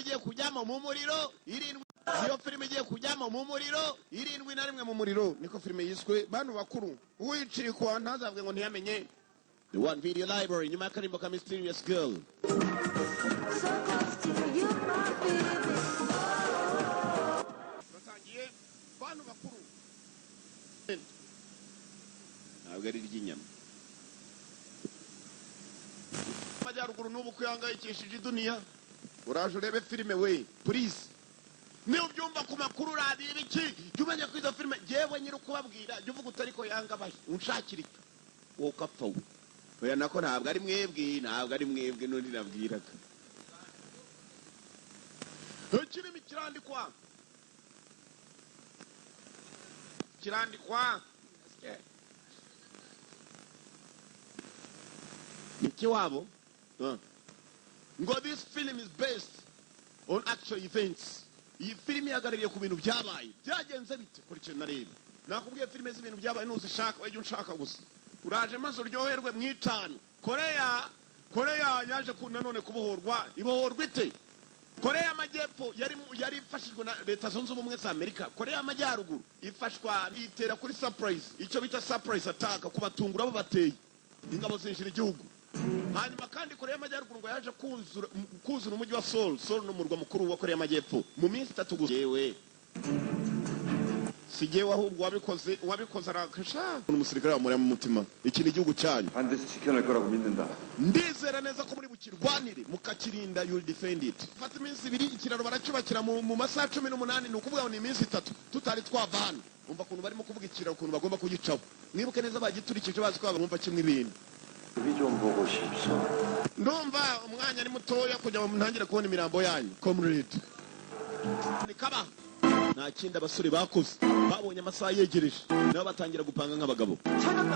igiye kujyamo mu muriro irindwi iyo filime igiye kujyamo mu muriro irindwi na rimwe mu muriro niko filime yiswe bantu bakuru wiciye kwa ntazavuge ngo ntiyamenye The One Video Library nyuma y'akarimbo ka Mysterious Girl batangiye bantu bakuru ntabwo ari iry'inyama amajyaruguru n'ubu kuyangayikishije iduniya uraje urebe filime we please niyo byumva ku makuru radiyo ibiki jya umenya ko izo filime yewe nyiri ukubabwira jya uvuga utari ko yangabaye unshakira icyo wowe ukapfa we oya nako ntabwo ari mwebwe n'undi nabwiraga kirimo kirandikwa iki wabo ngo this film is based on actual events iyi filime yagarariye ku bintu byabaye byagenze bite kurikira narebe nakubwiye filime z'ibintu byabaye ntuzishaka wajya unshaka gusa uraje maze uryoherwe mwitanu Korea yaje nanone kubohorwa ibohorwa ite Korea y'Amajyepfo yari ifashijwe na Leta Zunze Ubumwe za Amerika Korea y'Amajyaruguru ifashwa itera kuri surprise icyo bita surprise attack kubatungura abo bateye ingabo zinjira igihugu hanyuma kandi Korea y'Amajyaruguru ngo yaje kuzura umujyi wa Seoul n'umurwa mukuru wa Korea y'Amajyepfo mu minsi 3 gusa yewe sigewe ahubwo wabikoze arakasha umusirikare wamuri mu mutima iki ni igihugu cyanyu 반드시 지켜낼 거라고 믿는다 ndizera neza ko muri bukirwanire mukakirinda you will defend it fata iminsi 2 ikiraro baracubakira mu masaha 18 ni ukuvuga ni iminsi 3 tutari twavana umva kuntu barimo kuvuga ikiraro kuntu bagomba kugicaho mwibuke neza bagiturikije bazi ko bumva kimwe ibintu 좀 보고 싶소 ndumva umwanya ari mutoya kujya mu ntangire kubona imirambo yanyu comrade ni kaba nta kindi abasore bakoze babonye amasaha yegereje nabo batangira gupanga nk'abagabo 찾았다